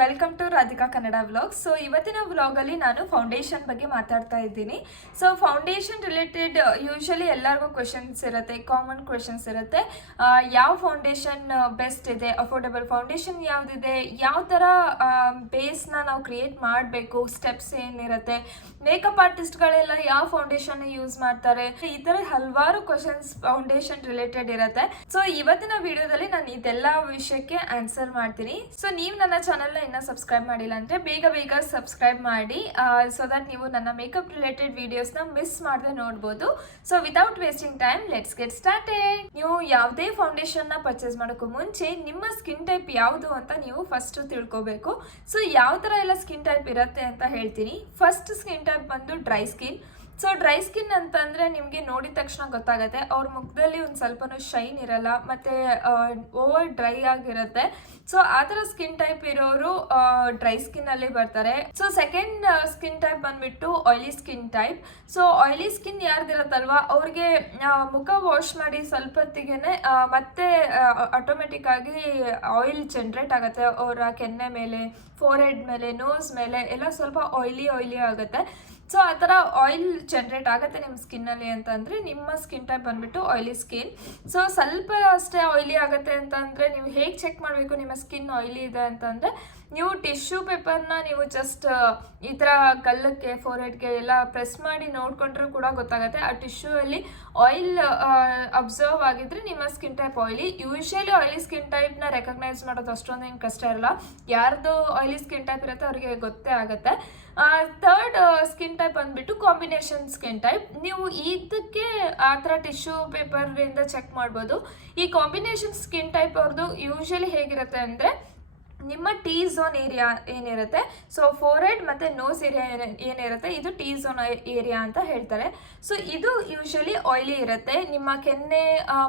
Welcome to Radhika Kannada vlog. So ಇವತ್ತಿನ ವ್ಲಾಗಲ್ಲಿ ನಾನು ಫೌಂಡೇಶನ್ ಬಗ್ಗೆ ಮಾತಾಡ್ತಾ ಇದ್ದೀನಿ. ಸೊ ಫೌಂಡೇಶನ್ ರಿಲೇಟೆಡ್ ಯೂಶಲಿ ಎಲ್ಲರಿಗೂ ಕ್ವೆಶನ್ಸ್ ಇರುತ್ತೆ, ಕಾಮನ್ ಕ್ವೆಶನ್ಸ್ ಇರುತ್ತೆ. ಯಾವ ಫೌಂಡೇಶನ್ ಬೆಸ್ಟ್ ಇದೆ, ಅಫೋರ್ಡೆಬಲ್ ಫೌಂಡೇಶನ್ ಯಾವುದಿದೆ, ಯಾವ ಥರ ಬೇಸ್ನ ನಾವು ಕ್ರಿಯೇಟ್ ಮಾಡಬೇಕು, ಸ್ಟೆಪ್ಸ್ ಏನಿರುತ್ತೆ, ಮೇಕಪ್ ಆರ್ಟಿಸ್ಟ್ಗಳೆಲ್ಲ ಯಾವ ಫೌಂಡೇಶನ್ ಯೂಸ್ ಮಾಡ್ತಾರೆ, ಈ ಥರ ಹಲವಾರು ಕ್ವೆಶನ್ಸ್ ಫೌಂಡೇಶನ್ ರಿಲೇಟೆಡ್ ಇರುತ್ತೆ. ಸೊ ಇವತ್ತಿನ ವಿಡಿಯೋದಲ್ಲಿ ನಾನು ಇದೆಲ್ಲ ವಿಷಯಕ್ಕೆ ಆನ್ಸರ್ ಮಾಡ್ತೀನಿ. ಸೊ ನೀವು ನನ್ನ ಚಾನಲ್ನ ಇನ್ನೂ ಸಬ್ಸ್ಕ್ರೈಬ್ ಮಾಡಿಲ್ಲ ಅಂದರೆ ಬೇಗ ಸಬ್ಸ್ಕ್ರೈಬ್ ಮಾಡಿ, ಸೊ ದಟ್ ನೀವು ನನ್ನ ಮೇಕಪ್ ರಿಲೇಟೆಡ್ ವಿಡಿಯೋಸ್ನ ಮಿಸ್ ಮಾಡದೆ ನೋಡ್ಬೋದು. So without wasting time let's get started. ನೀವು ಯಾವುದೇ ಫೌಂಡೇಶನ್ನ ಪರ್ಚೇಸ್ ಮಾಡೋಕ್ಕೂ ಮುಂಚೆ ನಿಮ್ಮ ಸ್ಕಿನ್ ಟೈಪ್ ಯಾವುದು ಅಂತ ನೀವು ಫಸ್ಟ್ ತಿಳ್ಕೊಬೇಕು. ಸೊ ಯಾವ ಥರ ಎಲ್ಲ ಸ್ಕಿನ್ ಟೈಪ್ ಇರುತ್ತೆ ಅಂತ ಹೇಳ್ತೀನಿ. ಫಸ್ಟ್ ಸ್ಕಿನ್ ಟೈಪ್ ಬಂದು dry skin. So dry skin ಅಂತಂದರೆ ನಿಮಗೆ ನೋಡಿದ ತಕ್ಷಣ ಗೊತ್ತಾಗುತ್ತೆ, ಅವ್ರ ಮುಖದಲ್ಲಿ ಒಂದು ಸ್ವಲ್ಪನೂ ಶೈನ್ ಇರಲ್ಲ, ಮತ್ತು ಓವರ್ ಡ್ರೈ ಆಗಿರುತ್ತೆ. ಸೊ ಆ ಥರ ಸ್ಕಿನ್ ಟೈಪ್ ಇರೋರು ಡ್ರೈ ಸ್ಕಿನ್ನಲ್ಲಿ ಬರ್ತಾರೆ. ಸೊ ಸೆಕೆಂಡ್ ಸ್ಕಿನ್ ಟೈಪ್ ಬಂದುಬಿಟ್ಟು oily skin type. So oily skin ಯಾರ್ದಿರತ್ತಲ್ವ ಅವ್ರಿಗೆ ಮುಖ ವಾಶ್ ಮಾಡಿ ಸ್ವಲ್ಪ ಹೊತ್ತಿಗೆ ಮತ್ತೆ ಆಟೋಮೆಟಿಕ್ ಆಗಿ ಆಯಿಲ್ ಜನ್ರೇಟ್ ಆಗುತ್ತೆ. ಅವರ ಕೆನ್ನೆ ಮೇಲೆ, ಫೋರ್ಹೆಡ್ ಮೇಲೆ, ನೋಸ್ ಮೇಲೆ ಎಲ್ಲ ಸ್ವಲ್ಪ ಆಯಿಲಿ ಆಗುತ್ತೆ. ಸೊ ಆ ಥರ ಆಯಿಲ್ ಜನ್ರೇಟ್ ಆಗುತ್ತೆ ನಿಮ್ಮ ಸ್ಕಿನ್ನಲ್ಲಿ ಅಂತಂದರೆ ನಿಮ್ಮ ಸ್ಕಿನ್ ಟೈಪ್ ಬಂದುಬಿಟ್ಟು ಆಯಿಲಿ ಸ್ಕಿನ್. ಸೊ ಸ್ವಲ್ಪ ಅಷ್ಟೇ ಆಯಿಲಿ ಆಗುತ್ತೆ ಅಂತಂದರೆ ನೀವು ಹೇಗೆ ಚೆಕ್ ಮಾಡಬೇಕು ನಿಮ್ಮ ಸ್ಕಿನ್ ಆಯಿಲಿ ಇದೆ ಅಂತಂದರೆ, ನೀವು ಟಿಶ್ಯೂ ಪೇಪರ್ನ ನೀವು ಜಸ್ಟ್ ಈ ಥರ ಗಲ್ಲಕ್ಕೆ, ಫೋರ್ಹೆಡ್ಗೆ ಎಲ್ಲ ಪ್ರೆಸ್ ಮಾಡಿ ನೋಡಿಕೊಂಡ್ರೂ ಕೂಡ ಗೊತ್ತಾಗುತ್ತೆ. ಆ ಟಿಶ್ಯೂ ಅಲ್ಲಿ ಆಯಿಲ್ ಅಬ್ಸರ್ವ್ ಆಗಿದ್ರೆ ನಿಮ್ಮ skin type oily. Usually oily skin ಟೈಪ್ನ ರೆಕಗ್ನೈಸ್ ಮಾಡೋದು ಅಷ್ಟೊಂದೇನು ಕಷ್ಟ ಇರಲ್ಲ. ಯಾರ್ದು ಆಯಿಲಿ ಸ್ಕಿನ್ ಟೈಪ್ ಇರುತ್ತೆ ಅವರಿಗೆ ಗೊತ್ತೇ ಆಗುತ್ತೆ. ಥರ್ಡ್ ಸ್ಕಿನ್ ಟೈಪ್ ಬಂದುಬಿಟ್ಟು ಕಾಂಬಿನೇಷನ್ ಸ್ಕಿನ್ ಟೈಪ್. ನೀವು ಇದಕ್ಕೆ ಆ ಥರ ಟಿಶ್ಯೂ ಪೇಪರಿಂದ ಚೆಕ್ ಮಾಡ್ಬೋದು. ಈ ಕಾಂಬಿನೇಷನ್ ಸ್ಕಿನ್ ಟೈಪ್ ಅವ್ರದ್ದು ಯೂಶಲಿ ಹೇಗಿರುತ್ತೆ ಅಂದರೆ, ನಿಮ್ಮ ಟೀ ಝೋನ್ ಏರಿಯಾ ಏನಿರುತ್ತೆ, ಸೊ ಫೋರ್ಹೆಡ್ ಮತ್ತು ನೋಸ್ ಏರಿಯಾ ಏನಿರುತ್ತೆ, ಇದು ಟೀ ಝೋನ್ ಏರಿಯಾ ಅಂತ ಹೇಳ್ತಾರೆ. ಸೊ ಇದು ಯೂಶಲಿ ಆಯಿಲಿ ಇರುತ್ತೆ. ನಿಮ್ಮ ಕೆನ್ನೆ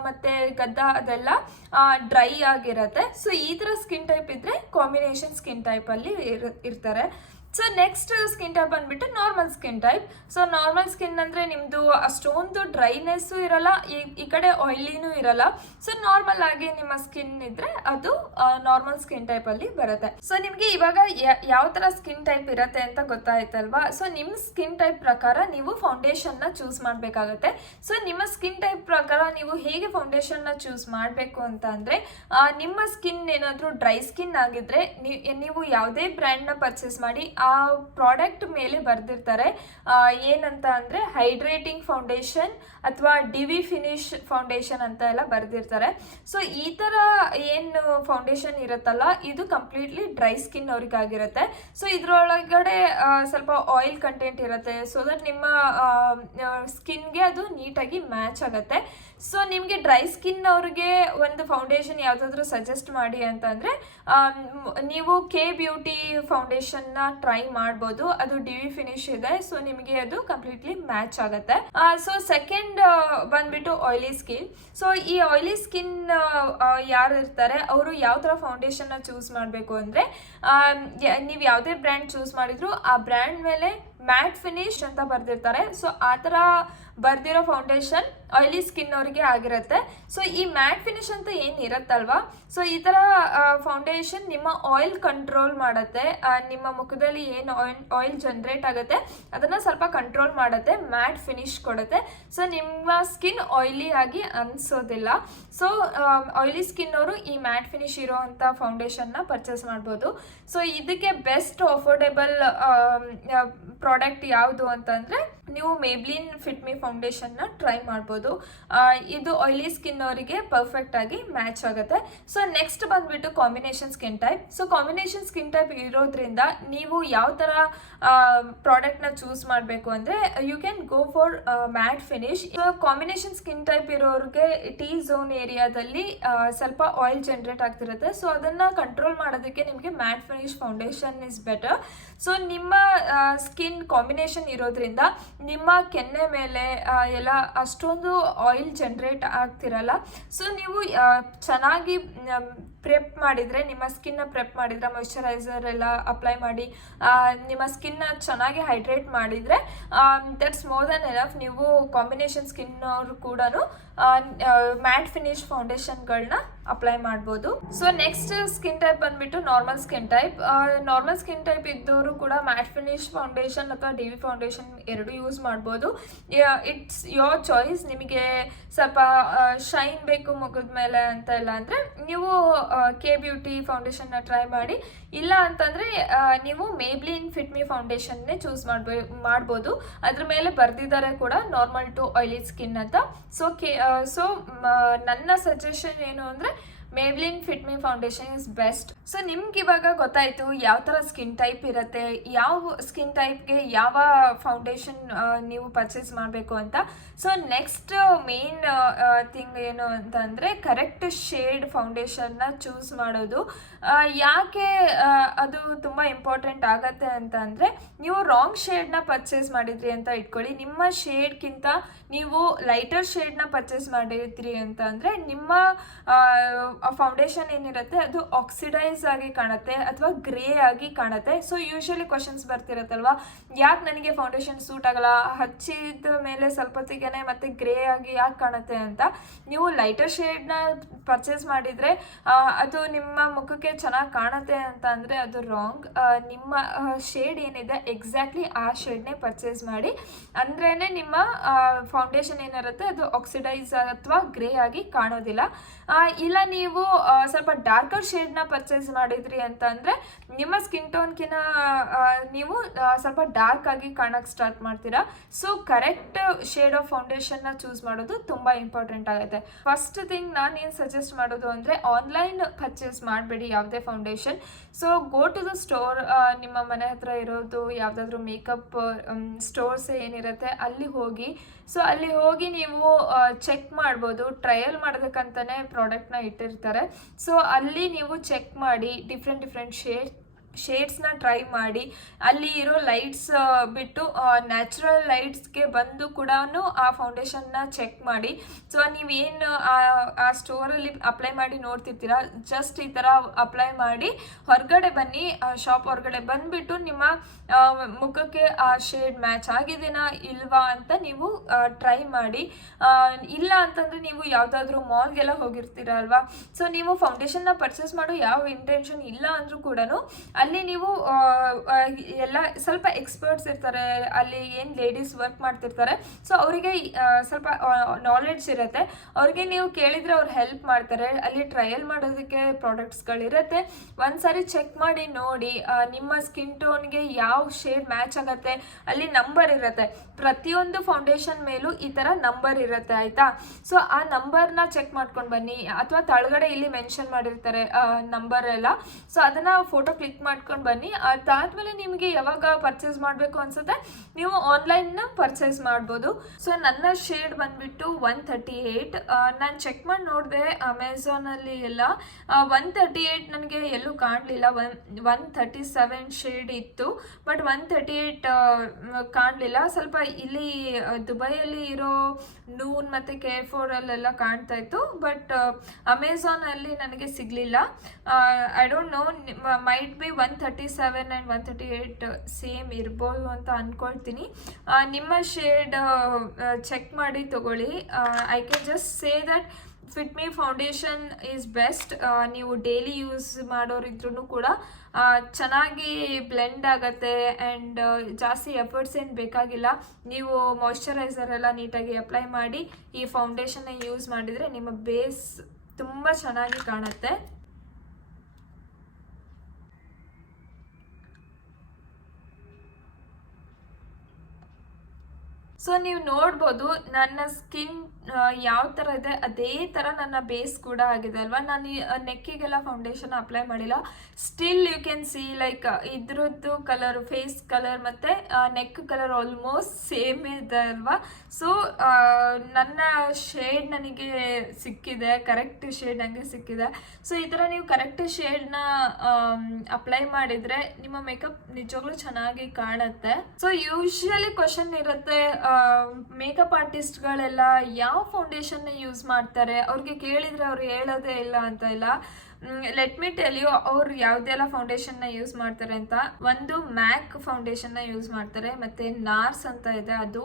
ಮತ್ತು ಗದ್ದ ಅದೆಲ್ಲ ಡ್ರೈ ಆಗಿರುತ್ತೆ. ಸೊ ಈ ಥರ ಸ್ಕಿನ್ ಟೈಪ್ ಇದ್ದರೆ ಕಾಂಬಿನೇಷನ್ ಸ್ಕಿನ್ ಟೈಪಲ್ಲಿ ಇರ್ತಾರೆ. ಸೊ ನೆಕ್ಸ್ಟ್ ಸ್ಕಿನ್ ಟೈಪ್ ಬಂದುಬಿಟ್ಟು normal skin type. So normal skin ಅಂದರೆ ನಿಮ್ಮದು ಅಷ್ಟೊಂದು ಡ್ರೈನೆಸ್ಸು ಇರಲ್ಲ, ಈ ಕಡೆ ಆಯಿಲಿನೂ ಇರಲ್ಲ. ಸೊ ನಾರ್ಮಲ್ ಆಗಿ ನಿಮ್ಮ ಸ್ಕಿನ್ ಇದ್ದರೆ ಅದು ನಾರ್ಮಲ್ ಸ್ಕಿನ್ ಟೈಪಲ್ಲಿ ಬರುತ್ತೆ. ಸೊ ನಿಮಗೆ ಇವಾಗ ಯಾವ ಥರ ಸ್ಕಿನ್ ಟೈಪ್ ಇರುತ್ತೆ ಅಂತ ಗೊತ್ತಾಯ್ತಲ್ವಾ. ಸೊ ನಿಮ್ಮ ಸ್ಕಿನ್ ಟೈಪ್ ಪ್ರಕಾರ ನೀವು ಫೌಂಡೇಶನ್ನ ಚೂಸ್ ಮಾಡಬೇಕಾಗತ್ತೆ. ಸೊ ನಿಮ್ಮ ಸ್ಕಿನ್ ಟೈಪ್ ಪ್ರಕಾರ ನೀವು ಹೇಗೆ ಫೌಂಡೇಶನ್ನ ಚೂಸ್ ಮಾಡಬೇಕು ಅಂತ ಅಂದರೆ, ನಿಮ್ಮ ಸ್ಕಿನ್ ಏನಾದರೂ ಡ್ರೈ ಸ್ಕಿನ್ ಆಗಿದ್ದರೆ ನೀವು ಯಾವುದೇ ಬ್ರ್ಯಾಂಡ್ನ ಪರ್ಚೇಸ್ ಮಾಡಿ ಆ ಪ್ರಾಡಕ್ಟ್ ಮೇಲೆ ಬರೆದಿರ್ತಾರೆ ಏನಂತ ಅಂದರೆ ಹೈಡ್ರೇಟಿಂಗ್ ಫೌಂಡೇಶನ್ ಅಥವಾ ಡಿವಿ ಫಿನಿಶ್ ಫೌಂಡೇಶನ್ ಅಂತ ಎಲ್ಲ ಬರೆದಿರ್ತಾರೆ. ಸೊ ಈ ಥರ ಏನು ಫೌಂಡೇಶನ್ ಇರುತ್ತಲ್ಲ, ಇದು ಕಂಪ್ಲೀಟ್ಲಿ ಡ್ರೈ ಸ್ಕಿನ್ ಅವ್ರಿಗಾಗಿರುತ್ತೆ. ಸೊ ಇದರೊಳಗಡೆ ಸ್ವಲ್ಪ ಆಯಿಲ್ ಕಂಟೆಂಟ್ ಇರುತ್ತೆ, ಸೊ ದಟ್ ನಿಮ್ಮ ಸ್ಕಿನ್ಗೆ ಅದು ನೀಟಾಗಿ ಮ್ಯಾಚ್ ಆಗುತ್ತೆ. ಸೊ ನಿಮಗೆ ಡ್ರೈ ಸ್ಕಿನ್ ಅವ್ರಿಗೆ ಒಂದು ಫೌಂಡೇಶನ್ ಯಾವುದಾದ್ರೂ ಸಜೆಸ್ಟ್ ಮಾಡಿ ಅಂತಂದರೆ, ನೀವು ಕೆ ಬ್ಯೂಟಿ ಫೌಂಡೇಶನ್ನ ಟ್ರೈ ಮಾಡ್ಬೋದು. ಅದು ಡಿವಿ ಫಿನಿಶ್ ಇದೆ, ಸೊ ನಿಮಗೆ ಅದು ಕಂಪ್ಲೀಟ್ಲಿ ಮ್ಯಾಚ್ ಆಗುತ್ತೆ. ಸೊ ಸೆಕೆಂಡ್ ಬಂದ್ಬಿಟ್ಟು ಆಯಿಲಿ ಸ್ಕಿನ್. ಸೊ ಈ ಆಯಿಲಿ ಸ್ಕಿನ್ ಯಾರು ಇರ್ತಾರೆ ಅವರು ಯಾವ ಥರ ಫೌಂಡೇಶನ್ನ ಚೂಸ್ ಮಾಡಬೇಕು ಅಂದರೆ, ನೀವು ಯಾವುದೇ ಬ್ರ್ಯಾಂಡ್ ಚೂಸ್ ಮಾಡಿದ್ರು ಆ ಬ್ರ್ಯಾಂಡ್ ಮೇಲೆ ಮ್ಯಾಟ್ ಫಿನಿಶ್ ಅಂತ ಬರೆದಿರ್ತಾರೆ. ಸೊ ಆ ಥರ ಬರ್ದಿರೋ ಫೌಂಡೇಶನ್ ಆಯಿಲಿ ಸ್ಕಿನ್ ಅವರಿಗೆ ಆಗಿರುತ್ತೆ. ಸೊ ಈ ಮ್ಯಾಟ್ ಫಿನಿಶ್ ಅಂತ ಏನು ಇರುತ್ತಲ್ವಾ, ಸೊ ಈ ಥರ ಫೌಂಡೇಶನ್ ನಿಮ್ಮ ಆಯಿಲ್ ಕಂಟ್ರೋಲ್ ಮಾಡುತ್ತೆ. ನಿಮ್ಮ ಮುಖದಲ್ಲಿ ಏನು ಆಯಿಲ್ ಜನ್ರೇಟ್ ಆಗುತ್ತೆ ಅದನ್ನು ಸ್ವಲ್ಪ ಕಂಟ್ರೋಲ್ ಮಾಡುತ್ತೆ, ಮ್ಯಾಟ್ ಫಿನಿಶ್ ಕೊಡುತ್ತೆ. ಸೊ ನಿಮ್ಮ ಸ್ಕಿನ್ ಆಯಿಲಿ ಆಗಿ ಅನಿಸೋದಿಲ್ಲ. ಸೊ ಆಯಿಲಿ ಸ್ಕಿನ್ ಅವರು ಈ ಮ್ಯಾಟ್ ಫಿನಿಶ್ ಇರೋ ಅಂಥ ಫೌಂಡೇಶನ್ನ ಪರ್ಚೇಸ್ ಮಾಡ್ಬೋದು. ಸೊ ಇದಕ್ಕೆ ಬೆಸ್ಟ್ ಅಫೋರ್ಡೆಬಲ್ ಪ್ರಾಡಕ್ಟ್ ಯಾವುದು ಅಂತಂದರೆ, ನೀವು ಮೇಬ್ಲಿನ್ ಫಿಟ್ ಮಿ ಫೌಂಡೇಶನ್ನ ಟ್ರೈ ಮಾಡ್ಬೋದು. ಇದು ಆಯಿಲಿ ಸ್ಕಿನ್ ಅವರಿಗೆ ಪರ್ಫೆಕ್ಟ್ ಆಗಿ ಮ್ಯಾಚ್ ಆಗುತ್ತೆ. ಸೊ ನೆಕ್ಸ್ಟ್ ಬಂದುಬಿಟ್ಟು combination skin type. So combination skin type ಇರೋದ್ರಿಂದ ನೀವು ಯಾವ ಥರ ಪ್ರಾಡಕ್ಟ್ನ ಚೂಸ್ ಮಾಡಬೇಕು ಅಂದರೆ, you can go for matte finish. So combination skin type ಇರೋರಿಗೆ ಟೀ ಝೋನ್ ಏರಿಯಾದಲ್ಲಿ ಸ್ವಲ್ಪ ಆಯಿಲ್ ಜನ್ರೇಟ್ ಆಗ್ತಿರುತ್ತೆ. ಸೊ ಅದನ್ನು ಕಂಟ್ರೋಲ್ ಮಾಡೋದಕ್ಕೆ ನಿಮಗೆ mat finish foundation is better. So ನಿಮ್ಮ ಸ್ಕಿನ್ ಕಾಂಬಿನೇಷನ್ ಇರೋದ್ರಿಂದ ನಿಮ್ಮ ಕೆನ್ನೆ ಮೇಲೆ ಎಲ್ಲ ಅಷ್ಟೊಂದು ಆಯಿಲ್ ಜನ್ರೇಟ್ ಆಗ್ತಿರಲ್ಲ. ಸೊ ನೀವು ಚೆನ್ನಾಗಿ ಪ್ರೆಪ್ ಮಾಡಿದರೆ, ನಿಮ್ಮ ಸ್ಕಿನ್ನ ಪ್ರೆಪ್ ಮಾಡಿದರೆ, ಮಾಯ್ಶ್ಚರೈಸರ್ ಎಲ್ಲ ಅಪ್ಲೈ ಮಾಡಿ ನಿಮ್ಮ ಸ್ಕಿನ್ನ ಚೆನ್ನಾಗಿ ಹೈಡ್ರೇಟ್ ಮಾಡಿದರೆ ದಟ್ಸ್ ಮೋರ್ ದನ್ ಎನಫ್. ನೀವು ಕಾಂಬಿನೇಷನ್ ಸ್ಕಿನ್ ಅವರು ಕೂಡ ಮ್ಯಾಟ್ ಫಿನಿಶ್ ಫೌಂಡೇಶನ್ಗಳನ್ನ ಅಪ್ಲೈ ಮಾಡ್ಬೋದು. ಸೊ ನೆಕ್ಸ್ಟ್ ಸ್ಕಿನ್ ಟೈಪ್ ಬಂದ್ಬಿಟ್ಟು normal skin type. Normal skin type ಇದ್ದವರು ಕೂಡ ಮ್ಯಾಟ್ ಫಿನಿಶ್ ಫೌಂಡೇಶನ್ ಅಥವಾ ಡಿ ವಿ ಫೌಂಡೇಶನ್ ಎರಡು ಯೂಸ್ ಮಾಡ್ಬೋದು. It's your choice. ನಿಮಗೆ ಸ್ವಲ್ಪ ಶೈನ್ ಬೇಕು ಮುಖದ ಮೇಲೆ ಅಂತ ಇಲ್ಲ ಅಂದರೆ ನೀವು ಕೆ ಬ್ಯೂಟಿ ಫೌಂಡೇಶನ್ನ ಟ್ರೈ ಮಾಡಿ. ಇಲ್ಲ ಅಂತಂದರೆ ನೀವು ಮೇಬ್ಲಿನ್ ಫಿಟ್ ಮಿ ಫೌಂಡೇಶನ್ನೇ ಚೂಸ್ ಮಾಡ್ಬೋದು. ಅದ್ರ ಮೇಲೆ ಬರೆದಿದ್ದಾರೆ ಕೂಡ ನಾರ್ಮಲ್ ಟು ಆಯಿಲಿ ಸ್ಕಿನ್ ಅಂತ. ಸೊ ನನ್ನ ಸಜೆಷನ್ ಏನು ಅಂದರೆ Maybelline fit me foundation is best. So ನಿಮ್ಗೆ ಇವಾಗ ಗೊತ್ತಾಯಿತು ಯಾವ ಥರ ಸ್ಕಿನ್ ಟೈಪ್ ಇರುತ್ತೆ, ಯಾವ ಸ್ಕಿನ್ ಟೈಪ್ಗೆ ಯಾವ ಫೌಂಡೇಶನ್ ನೀವು ಪರ್ಚೇಸ್ ಮಾಡಬೇಕು ಅಂತ. ಸೊ ನೆಕ್ಸ್ಟ್ ಮೇನ್ ಥಿಂಗ್ ಏನು ಅಂತಂದರೆ ಕರೆಕ್ಟ್ ಶೇಡ್ ಫೌಂಡೇಶನ್ನ ಚೂಸ್ ಮಾಡೋದು. ಯಾಕೆ ಅದು ತುಂಬ ಇಂಪಾರ್ಟೆಂಟ್ ಆಗತ್ತೆ ಅಂತ ಅಂದರೆ, ನೀವು ರಾಂಗ್ ಶೇಡ್ನ ಪರ್ಚೇಸ್ ಮಾಡಿದ್ರಿ ಅಂತ ಇಟ್ಕೊಳ್ಳಿ. ನಿಮ್ಮ ಶೇಡ್ಗಿಂತ ನೀವು ಲೈಟರ್ ಶೇಡ್ನ ಪರ್ಚೇಸ್ ಮಾಡಿದ್ರಿ ಅಂತ ಅಂದರೆ ನಿಮ್ಮ ಫೌಂಡೇಶನ್ ಏನಿರುತ್ತೆ ಅದು ಆಕ್ಸಿಡೈಸ್ ಆಗಿ ಕಾಣುತ್ತೆ ಅಥವಾ ಗ್ರೇ ಆಗಿ ಕಾಣುತ್ತೆ. ಸೊ ಯೂಶಲಿ ಕ್ವಶನ್ಸ್ ಬರ್ತಿರತ್ತಲ್ವಾ, ಯಾಕೆ ನನಗೆ ಫೌಂಡೇಶನ್ ಸೂಟ್ ಆಗಲ್ಲ, ಹಚ್ಚಿದ ಮೇಲೆ ಸ್ವಲ್ಪ ಹೊತ್ತಿಗೆ ಮತ್ತೆ ಗ್ರೇ ಆಗಿ ಯಾಕೆ ಕಾಣುತ್ತೆ ಅಂತ. ನೀವು ಲೈಟರ್ ಶೇಡ್ನ ಪರ್ಚೇಸ್ ಮಾಡಿದರೆ ಅದು ನಿಮ್ಮ ಮುಖಕ್ಕೆ ಚೆನ್ನಾಗಿ ಕಾಣುತ್ತೆ ಅಂತ ಅಂದರೆ ಅದು ರಾಂಗ್. ನಿಮ್ಮ ಶೇಡ್ ಏನಿದೆ ಎಕ್ಸಾಕ್ಟ್ಲಿ ಆ ಶೇಡ್ನೇ ಪರ್ಚೇಸ್ ಮಾಡಿ, ಅಂದ್ರೇ ನಿಮ್ಮ ಫೌಂಡೇಶನ್ ಏನಿರುತ್ತೆ ಅದು ಆಕ್ಸಿಡೈಸ್ ಅಥವಾ ಗ್ರೇ ಆಗಿ ಕಾಣೋದಿಲ್ಲ. ಇಲ್ಲ ನೀವು ಸ್ವಲ್ಪ ಡಾರ್ಕರ್ ಶೇಡ್ನ ಪರ್ಚೇಸ್ ಮಾಡಿದ್ರಿ ಅಂತ ಅಂದರೆ ನಿಮ್ಮ ಸ್ಕಿನ್ ಟೋನ್ಕಿನ ನೀವು ಸ್ವಲ್ಪ ಡಾರ್ಕ್ ಆಗಿ ಕಾಣಕ್ಕೆ ಸ್ಟಾರ್ಟ್ ಮಾಡ್ತೀರಾ. ಸೊ ಕರೆಕ್ಟ್ ಶೇಡ್ ಆಫ್ ಫೌಂಡೇಶನ್ನ ಚೂಸ್ ಮಾಡೋದು ತುಂಬ ಇಂಪಾರ್ಟೆಂಟ್ ಆಗುತ್ತೆ. ಫಸ್ಟ್ ಥಿಂಗ್ ನಾನು ಏನು ಸಜೆಸ್ಟ್ ಮಾಡೋದು ಅಂದರೆ ಆನ್ಲೈನ್ ಪರ್ಚೇಸ್ ಮಾಡಬೇಡಿ ಯಾವುದೇ foundation. So go to the store, ನಿಮ್ಮ ಮನೆ ಹತ್ರ ಇರೋದು ಯಾವುದಾದ್ರೂ ಮೇಕಪ್ ಸ್ಟೋರ್ಸ್ ಏನಿರುತ್ತೆ ಅಲ್ಲಿ ಹೋಗಿ. ಸೊ ಅಲ್ಲಿ ಹೋಗಿ ನೀವು ಚೆಕ್ ಮಾಡ್ಬೋದು, ಟ್ರಯಲ್ ಮಾಡೋದಕ್ಕಂತಲೇ ಪ್ರಾಡಕ್ಟ್ನ ಇಟ್ಟಿರ್ತಾರೆ. ಸೊ ಅಲ್ಲಿ ನೀವು ಚೆಕ್ ಮಾಡಿ ಡಿಫ್ರೆಂಟ್ ಶೇಡ್ಸ್ನ ಟ್ರೈ ಮಾಡಿ. ಅಲ್ಲಿ ಇರೋ ಲೈಟ್ಸ್ ಬಿಟ್ಟು ನ್ಯಾಚುರಲ್ ಲೈಟ್ಸ್ಗೆ ಬಂದು ಕೂಡ ಆ ಫೌಂಡೇಶನ್ನ ಚೆಕ್ ಮಾಡಿ. ಸೊ ನೀವೇನು ಆ ಸ್ಟೋರಲ್ಲಿ ಅಪ್ಲೈ ಮಾಡಿ ನೋಡ್ತಿರ್ತೀರ, ಜಸ್ಟ್ ಈ ಥರ ಅಪ್ಲೈ ಮಾಡಿ ಹೊರಗಡೆ ಬನ್ನಿ, ಶಾಪ್ ಹೊರಗಡೆ ಬಂದುಬಿಟ್ಟು ನಿಮ್ಮ ಮುಖಕ್ಕೆ ಆ ಶೇಡ್ ಮ್ಯಾಚ್ ಆಗಿದೆನಾ ಇಲ್ವಾ ಅಂತ ನೀವು ಟ್ರೈ ಮಾಡಿ. ಇಲ್ಲ ಅಂತಂದರೆ ನೀವು ಯಾವುದಾದ್ರೂ ಮಾಲ್ಗೆಲ್ಲ ಹೋಗಿರ್ತೀರ ಅಲ್ವಾ, ಸೊ ನೀವು ಫೌಂಡೇಶನ್ನ ಪರ್ಚೇಸ್ ಮಾಡೋ ಯಾವ ಇಂಟೆನ್ಷನ್ ಇಲ್ಲ ಅಂದರೂ ಕೂಡ ಅಲ್ಲಿ ನೀವು ಎಲ್ಲ ಸ್ವಲ್ಪ ಎಕ್ಸ್ಪರ್ಟ್ಸ್ ಇರ್ತಾರೆ, ಅಲ್ಲಿ ಏನು ಲೇಡೀಸ್ ವರ್ಕ್ ಮಾಡ್ತಿರ್ತಾರೆ. ಸೊ ಅವರಿಗೆ ಸ್ವಲ್ಪ ನಾಲೆಡ್ಜ್ ಇರುತ್ತೆ, ಅವ್ರಿಗೆ ನೀವು ಕೇಳಿದರೆ ಅವ್ರು ಹೆಲ್ಪ್ ಮಾಡ್ತಾರೆ. ಅಲ್ಲಿ ಟ್ರಯಲ್ ಮಾಡೋದಕ್ಕೆ ಪ್ರಾಡಕ್ಟ್ಸ್ಗಳಿರುತ್ತೆ. ಒಂದ್ಸಾರಿ ಚೆಕ್ ಮಾಡಿ ನೋಡಿ ನಿಮ್ಮ ಸ್ಕಿನ್ ಟೋನ್ಗೆ ಯಾವ ಶೇಡ್ ಮ್ಯಾಚ್ ಆಗುತ್ತೆ. ಅಲ್ಲಿ ನಂಬರ್ ಇರುತ್ತೆ, ಪ್ರತಿಯೊಂದು ಫೌಂಡೇಶನ್ ಮೇಲೂ ಈ ಥರ ನಂಬರ್ ಇರುತ್ತೆ ಆಯಿತಾ. ಸೊ ಆ ನಂಬರ್ನ ಚೆಕ್ ಮಾಡ್ಕೊಂಡು ಬನ್ನಿ, ಅಥವಾ ತಳಗಡೆ ಇಲ್ಲಿ ಮೆನ್ಷನ್ ಮಾಡಿರ್ತಾರೆ ನಂಬರ್ ಎಲ್ಲ. ಸೊ ಅದನ್ನು ಫೋಟೋ ಕ್ಲಿಕ್ ಮಾಡ್ಕೊಂಡು ಬನ್ನಿ. ಅದಾದಮೇಲೆ ನಿಮಗೆ ಯಾವಾಗ ಪರ್ಚೇಸ್ ಮಾಡಬೇಕು ಅನ್ಸುತ್ತೆ ನೀವು ಆನ್ಲೈನ್ನ ಪರ್ಚೇಸ್ ಮಾಡ್ಬೋದು. ಸೊ ನನ್ನ ಶೇಡ್ ಬಂದುಬಿಟ್ಟು 138. ನಾನು ಚೆಕ್ ಮಾಡಿ ನೋಡಿದೆ ಅಮೆಝಾನಲ್ಲಿ ಎಲ್ಲ 138 ನನಗೆ ಎಲ್ಲೂ ಕಾಣಲಿಲ್ಲ. 137 ಶೇಡ್ ಇತ್ತು, ಬಟ್ 138 ಕಾಣಲಿಲ್ಲ. ಸ್ವಲ್ಪ ಇಲ್ಲಿ ದುಬೈಯಲ್ಲಿ ಇರೋ ನೂನ್ ಮತ್ತು ಕೇರ್ಫೋರಲ್ಲೆಲ್ಲ ಕಾಣ್ತಾ ಇತ್ತು, ಬಟ್ ಅಮೆಝಾನಲ್ಲಿ ನನಗೆ ಸಿಗಲಿಲ್ಲ. I don't know, might be 137 and 138 same ಇರ್ಬೋದು ಅಂತ ಅಂದ್ಕೊಳ್ತೀನಿ. ನಿಮ್ಮ ಶೇಡ್ ಚೆಕ್ ಮಾಡಿ ತಗೊಳ್ಳಿ. I can just say that fit me foundation is best. ನೀವು ಡೈಲಿ ಯೂಸ್ ಮಾಡೋರಿದ್ರೂ ಕೂಡ ಚೆನ್ನಾಗಿ ಬ್ಲೆಂಡ್ ಆಗುತ್ತೆ ಆ್ಯಂಡ್ ಜಾಸ್ತಿ ಎಫರ್ಟ್ಸ್ ಏನು ಬೇಕಾಗಿಲ್ಲ. ನೀವು ಮಾಯ್ಶ್ಚರೈಸರ್ ಎಲ್ಲ ನೀಟಾಗಿ ಅಪ್ಲೈ ಮಾಡಿ ಈ ಫೌಂಡೇಶನ್ನ ಯೂಸ್ ಮಾಡಿದರೆ ನಿಮ್ಮ ಬೇಸ್ ತುಂಬ ಚೆನ್ನಾಗಿ ಕಾಣುತ್ತೆ. ಸೊ ನೀವು ನೋಡ್ಬೋದು ನನ್ನ ಸ್ಕಿನ್ ಯಾವ ಥರ ಇದೆ ಅದೇ ಥರ ನನ್ನ ಬೇಸ್ ಕೂಡ ಆಗಿದೆ ಅಲ್ವಾ. ನಾನು ನೆಕ್ಕಿಗೆಲ್ಲ ಫೌಂಡೇಶನ್ ಅಪ್ಲೈ ಮಾಡಿಲ್ಲ. Still you can see like ಇದ್ರದ್ದು ಕಲರ್, ಫೇಸ್ ಕಲರ್ ಮತ್ತು ನೆಕ್ ಕಲರ್ ಆಲ್ಮೋಸ್ಟ್ ಸೇಮ್ ಇದೆ ಅಲ್ವಾ. ಸೊ ನನ್ನ ಶೇಡ್ ನನಗೆ ಸಿಕ್ಕಿದೆ, ಕರೆಕ್ಟ್ ಶೇಡ್ ನನಗೆ ಸಿಕ್ಕಿದೆ. ಸೊ ಈ ಥರ ನೀವು ಕರೆಕ್ಟ್ ಶೇಡ್ನ ಅಪ್ಲೈ ಮಾಡಿದರೆ ನಿಮ್ಮ ಮೇಕಪ್ ನಿಜವಾಗ್ಲೂ ಚೆನ್ನಾಗಿ ಕಾಣುತ್ತೆ. ಸೊ ಯೂಶಲಿ ಕ್ವಶನ್ ಇರುತ್ತೆ, ಮೇಕಪ್ ಆರ್ಟಿಸ್ಟ್ಗಳೆಲ್ಲ ಯಾವ ಫೌಂಡೇಶನ್ನ ಯೂಸ್ ಮಾಡ್ತಾರೆ, ಅವ್ರಿಗೆ ಕೇಳಿದರೆ ಅವ್ರು ಹೇಳೋದೇ ಇಲ್ಲ ಅಂತ ಇಲ್ಲ. ಲೆಟ್ ಮಿ ಟೆಲ್ ಯು ಅವ್ರು ಯಾವುದೆಲ್ಲ ಫೌಂಡೇಶನ್ನ ಯೂಸ್ ಮಾಡ್ತಾರೆ ಅಂತ. ಒಂದು ಮ್ಯಾಕ್ ಫೌಂಡೇಶನ್ನ ಯೂಸ್ ಮಾಡ್ತಾರೆ, ಮತ್ತು ನಾರ್ಸ್ ಅಂತ ಇದೆ ಅದು.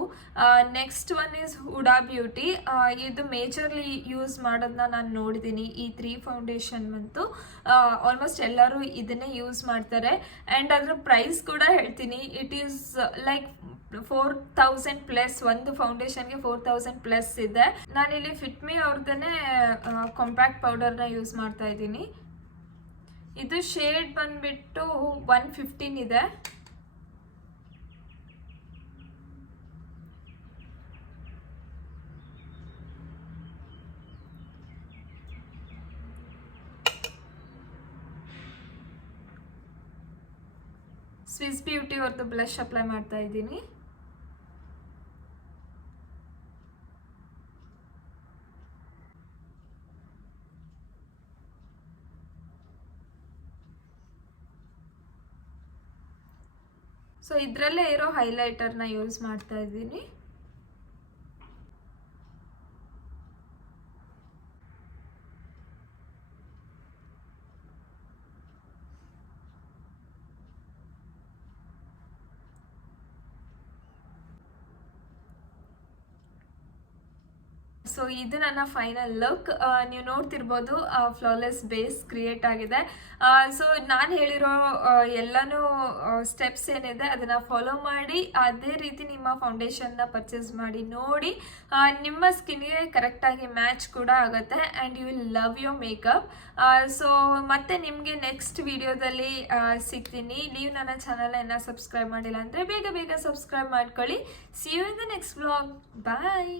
Next one is HUDA beauty. ಇದು ಮೇಜರ್ಲಿ ಯೂಸ್ ಮಾಡೋದನ್ನ ನಾನು ನೋಡಿದ್ದೀನಿ. ಈ 3 ಫೌಂಡೇಶನ್ ಅಂತೂ ಆಲ್ಮೋಸ್ಟ್ ಎಲ್ಲರೂ ಇದನ್ನೇ ಯೂಸ್ ಮಾಡ್ತಾರೆ. ಆ್ಯಂಡ್ ಅದರ ಪ್ರೈಸ್ ಕೂಡ ಹೇಳ್ತೀನಿ. It is like 4000 plus. ಒಂದು ಫೌಂಡೇಶನ್ಗೆ 4000 ಪ್ಲಸ್ ಇದೆ. ನಾನಿಲ್ಲಿ ಫಿಟ್ಮಿ ಅವ್ರದ್ದೇ ಕಾಂಪ್ಯಾಕ್ಟ್ ಪೌಡರ್ನ ಯೂಸ್ ಮಾಡ್ತಾ ಇದ್ದೀನಿ. ಇದು ಶೇಡ್ ಬಂದ್ಬಿಟ್ಟು 115 ಇದೆ. ಸ್ವಿಸ್ ಬ್ಯೂಟಿ ಅವ್ರದ್ದು ಬ್ಲಷ್ ಅಪ್ಲೈ ಮಾಡ್ತಾ ಇದ್ದೀನಿ. ಸೊ ಇದರಲ್ಲೇ ಇರೋ ಹೈಲೈಟರ್ನ ಯೂಸ್ ಮಾಡ್ತಾ ಇದ್ದೀನಿ. ಸೊ ಇದು ನನ್ನ ಫೈನಲ್ ಲುಕ್. ನೀವು ನೋಡ್ತಿರ್ಬೋದು ಫ್ಲಾಲೆಸ್ ಬೇಸ್ ಕ್ರಿಯೇಟ್ ಆಗಿದೆ. ಸೊ ನಾನು ಹೇಳಿರೋ ಎಲ್ಲನೂ ಸ್ಟೆಪ್ಸ್ ಏನಿದೆ ಅದನ್ನು ಫಾಲೋ ಮಾಡಿ ಅದೇ ರೀತಿ ನಿಮ್ಮ ಫೌಂಡೇಶನ್ನ ಪರ್ಚೇಸ್ ಮಾಡಿ ನೋಡಿ. ನಿಮ್ಮ ಸ್ಕಿನ್ಗೆ ಕರೆಕ್ಟಾಗಿ ಮ್ಯಾಚ್ ಕೂಡ ಆಗುತ್ತೆ and you will love your makeup. So ಮತ್ತೆ ನಿಮಗೆ ನೆಕ್ಸ್ಟ್ ವಿಡಿಯೋದಲ್ಲಿ ಸಿಗ್ತೀನಿ. ನೀವು ನನ್ನ ಚಾನಲನ್ನು ಸಬ್ಸ್ಕ್ರೈಬ್ ಮಾಡಿಲ್ಲ ಅಂದರೆ ಬೇಗ ಬೇಗ ಸಬ್ಸ್ಕ್ರೈಬ್ ಮಾಡ್ಕೊಳ್ಳಿ. See you in the next vlog. Bye.